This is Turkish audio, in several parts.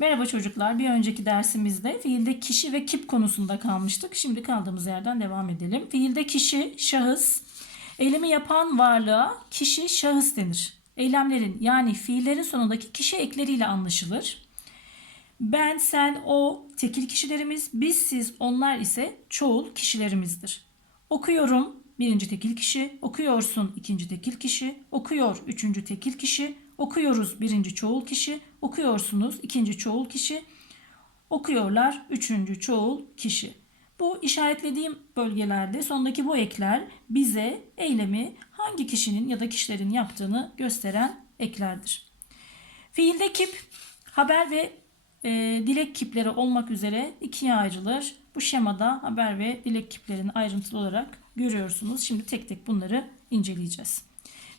Merhaba çocuklar. Bir önceki dersimizde fiilde kişi ve kip konusunda kalmıştık. Şimdi kaldığımız yerden devam edelim. Fiilde kişi, şahıs, eylemi yapan varlığa kişi, şahıs denir. Eylemlerin yani fiillerin sonundaki kişi ekleriyle anlaşılır. Ben, sen, o tekil kişilerimiz, biz, siz, onlar ise çoğul kişilerimizdir. Okuyorum birinci tekil kişi, okuyorsun ikinci tekil kişi, okuyor üçüncü tekil kişi, okuyoruz birinci çoğul kişi, okuyorsunuz ikinci çoğul kişi, okuyorlar üçüncü çoğul kişi. Bu işaretlediğim bölgelerde sondaki bu ekler bize eylemi hangi kişinin ya da kişilerin yaptığını gösteren eklerdir. Fiilde kip haber ve e, dilek kipleri olmak üzere ikiye ayrılır. Bu şemada haber ve dilek kiplerini ayrıntılı olarak görüyorsunuz. Şimdi tek tek bunları inceleyeceğiz.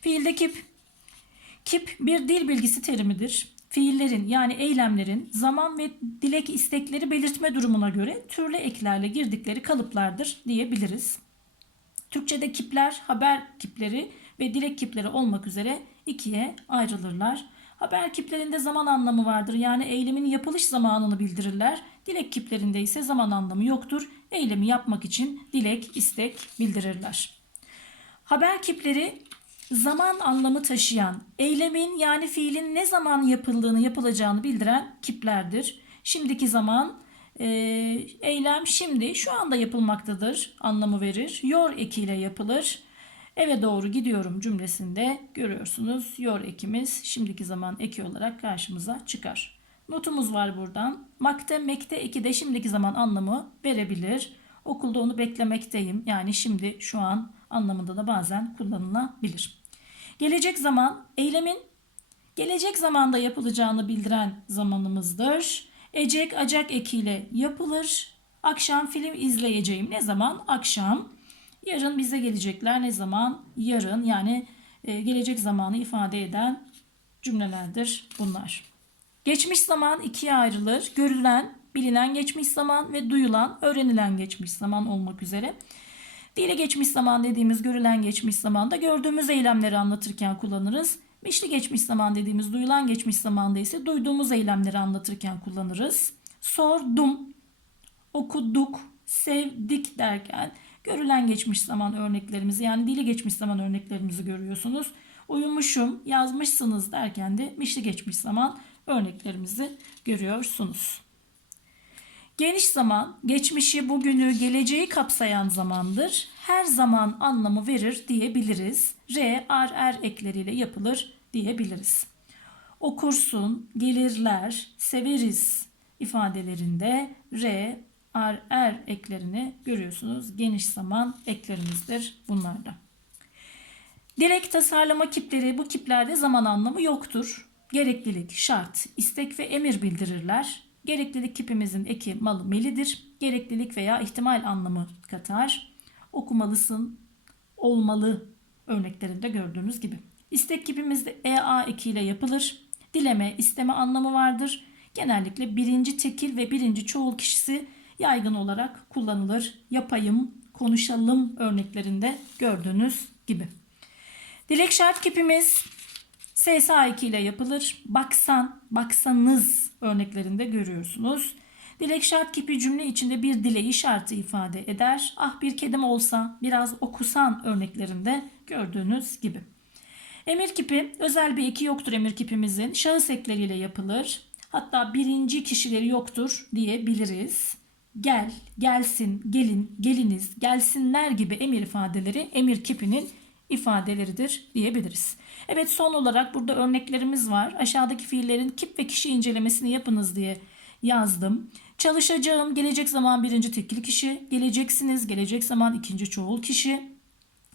Fiilde kip Kip bir dil bilgisi terimidir. Fiillerin yani eylemlerin zaman ve dilek istekleri belirtme durumuna göre türlü eklerle girdikleri kalıplardır diyebiliriz. Türkçe'de kipler haber kipleri ve dilek kipleri olmak üzere ikiye ayrılırlar. Haber kiplerinde zaman anlamı vardır. Yani eylemin yapılış zamanını bildirirler. Dilek kiplerinde ise zaman anlamı yoktur. Eylemi yapmak için dilek, istek bildirirler. Haber kipleri zaman anlamı taşıyan, eylemin yani fiilin ne zaman yapıldığını, yapılacağını bildiren kiplerdir. Şimdiki zaman e, eylem şimdi, şu anda yapılmaktadır anlamı verir. Yor ekiyle yapılır. Eve doğru gidiyorum cümlesinde görüyorsunuz. Yor ekimiz şimdiki zaman eki olarak karşımıza çıkar. Notumuz var buradan. Makte, mekte eki de şimdiki zaman anlamı verebilir. Okulda onu beklemekteyim. Yani şimdi, şu an anlamında da bazen kullanılabilir. Gelecek zaman eylemin gelecek zamanda yapılacağını bildiren zamanımızdır. Ecek, acak ekiyle yapılır. Akşam film izleyeceğim. Ne zaman? Akşam. Yarın bize gelecekler. Ne zaman? Yarın. Yani e, gelecek zamanı ifade eden cümlelerdir bunlar. Geçmiş zaman ikiye ayrılır. Görülen, bilinen geçmiş zaman ve duyulan, öğrenilen geçmiş zaman olmak üzere. Dile geçmiş zaman dediğimiz görülen geçmiş zamanda gördüğümüz eylemleri anlatırken kullanırız. Mişli geçmiş zaman dediğimiz duyulan geçmiş zamanda ise duyduğumuz eylemleri anlatırken kullanırız. Sordum, okuduk, sevdik derken görülen geçmiş zaman örneklerimizi yani dili geçmiş zaman örneklerimizi görüyorsunuz. Uyumuşum, yazmışsınız derken de mişli geçmiş zaman örneklerimizi görüyorsunuz. Geniş zaman, geçmişi, bugünü, geleceği kapsayan zamandır. Her zaman anlamı verir diyebiliriz. R, ar, er ekleriyle yapılır diyebiliriz. Okursun, gelirler, severiz ifadelerinde R, ar, er eklerini görüyorsunuz. Geniş zaman eklerimizdir bunlarda. Dilek tasarlama kipleri bu kiplerde zaman anlamı yoktur. Gereklilik, şart, istek ve emir bildirirler. Gereklilik kipimizin eki malı melidir. Gereklilik veya ihtimal anlamı katar. Okumalısın, olmalı örneklerinde gördüğünüz gibi. İstek kipimizde EA ekiyle yapılır. Dileme, isteme anlamı vardır. Genellikle birinci tekil ve birinci çoğul kişisi yaygın olarak kullanılır. Yapayım, konuşalım örneklerinde gördüğünüz gibi. Dilek şart kipimiz SSA2 ile yapılır. Baksan, baksanız örneklerinde görüyorsunuz. Dilek şart kipi cümle içinde bir dileği şartı ifade eder. Ah bir kedim olsa biraz okusan örneklerinde gördüğünüz gibi. Emir kipi özel bir eki yoktur emir kipimizin. Şahıs ekleriyle yapılır. Hatta birinci kişileri yoktur diyebiliriz. Gel, gelsin, gelin, geliniz, gelsinler gibi emir ifadeleri emir kipinin ifadeleridir diyebiliriz. Evet son olarak burada örneklerimiz var. Aşağıdaki fiillerin kip ve kişi incelemesini yapınız diye yazdım. Çalışacağım gelecek zaman birinci tekil kişi, geleceksiniz gelecek zaman ikinci çoğul kişi,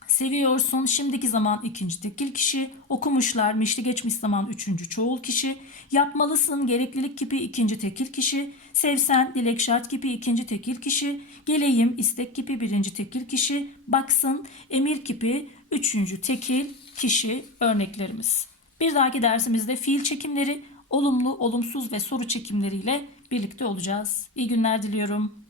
Seviyorsun şimdiki zaman ikinci tekil kişi, okumuşlar mişli geçmiş zaman üçüncü çoğul kişi, yapmalısın gereklilik kipi ikinci tekil kişi, sevsen dilek şart kipi ikinci tekil kişi, geleyim istek kipi birinci tekil kişi, baksın emir kipi üçüncü tekil kişi örneklerimiz. Bir dahaki dersimizde fiil çekimleri, olumlu, olumsuz ve soru çekimleriyle birlikte olacağız. İyi günler diliyorum.